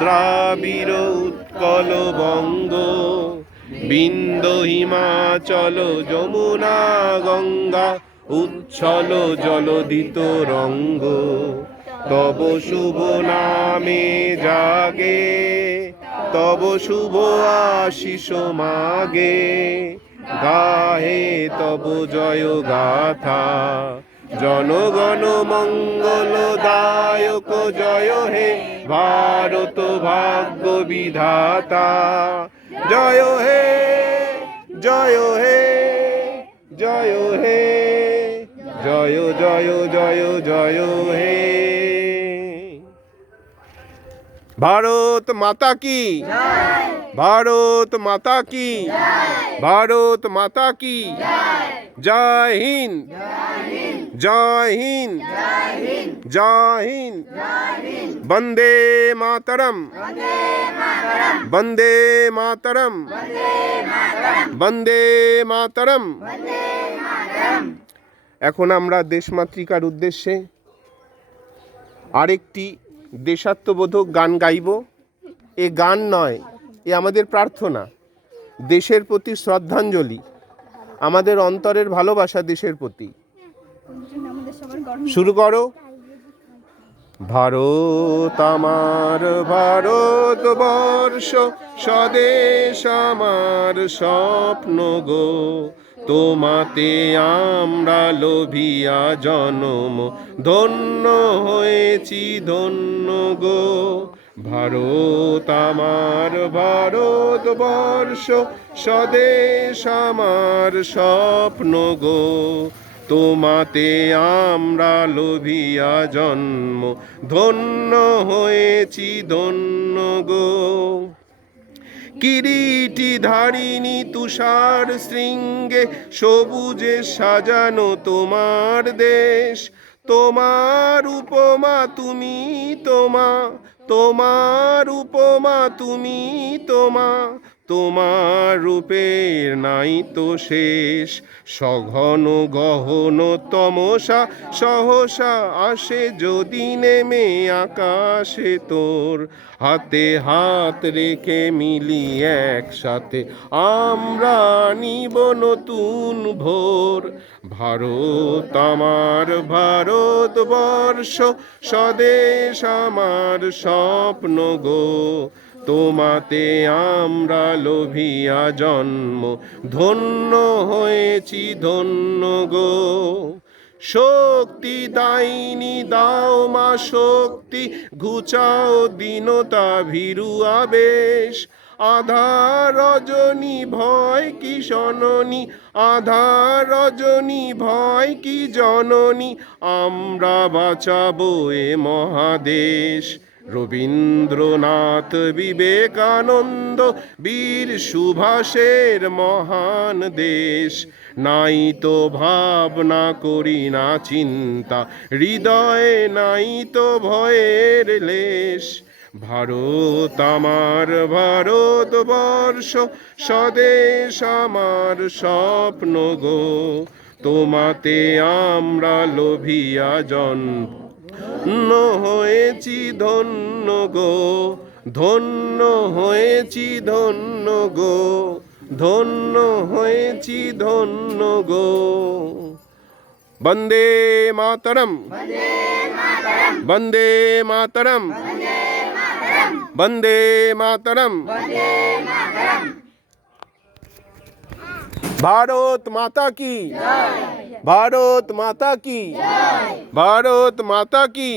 দ্রাবিড় উৎকল বঙ্গ, বিন্ধ্য হিমাচল যমুনা গঙ্গা, উচ্ছল জলধিত রঙ্গ। তব শুভ নামে জাগে, তব শুভ আশিস মাগে, গাহে তব জয় গাথা। জনগণ মঙ্গলদায়ক জয় হে ভারত ভাগ্য বিধাতা। জয় হে জয় হে জয় হে জয় জয় জয় জয় হে। ভারত মাতা কি, ভারত মাতা কি, ভারত মাতা কি। জয় হিন্দ, জয় হিন্দ, জয় হিন্দ। বন্দে মাতরম, বন্দে মাতরম, বন্দে মাতরম। এখন আমরা দেশমাতৃকার উদ্দেশ্যে আরেকটি দেশাত্মবোধক গান গাইব। এ গান নয়, এ আমাদের প্রার্থনা, দেশের প্রতি শ্রদ্ধাঞ্জলি, আমাদের অন্তরের ভালোবাসা দেশের প্রতি। শুরু করো। ভারত আমার ভারতবর্ষ, স্বদেশ আমার স্বপ্ন গো। তোমাতে আমরা লোভিয়া জন্ম, ধন্য হয়েছি ধন্য গো। ভারত আমার ভারতবর্ষ, স্বদেশ আমার স্বপ্ন গো। তোমাতে আমরা লোভিয়া জন্ম, ধন্য হয়েছি ধন্য গো। কিরীটি ধারিণী তুষার শৃঙ্গে, সবুজে সাজানো তোমার দেশ। তোমার উপমা তুমি তোমা, তোমার উপমা তুমি তোমা, তোমার রূপের নাই তো শেষ। সঘন গহন তমসা সহসা আসে যদি নেমে আকাশে তোর। হাতে হাত রেখে মিলি একসাথে আমরা নিব নতুন ভোর। ভারত আমার ভারতবর্ষ, স্বদেশ আমার স্বপ্ন গো। তোমাতে আমরা লোভিয়া জন্ম, ধন্য হয়েছি ধন্য গো। শক্তি দাইনি দাও মা শক্তি, ঘুচাও দীনতা ভীরু আবেশ। আধার রজনী ভয় কি জননী, আধার রজনী ভয় কি জননী, আমরা বাঁচাবো এ মহাদেশ। রবীন্দ্রনাথ বিবেকানন্দ বীর সুভাষের মহান দেশ। নাই তো ভাবনা করি না চিন্তা, হৃদয়ে নাই তো ভয়ের লেশ। ভারত আমার ভারতবর্ষ, স্বদেশ আমার স্বপ্ন গো। তোমাতে আমরা লোভিয়া জন্ম হয়েছি ধন্য গো, ধন্য হয়েছি ধন্য গো, ধন্য হয়েছি ধন্য গো। বন্দে মাতরম, বন্দে মাতরম, বন্দে মাতরম। ভারত মাতা কি, ভারত মাতা কি, ভারত মাতা কি।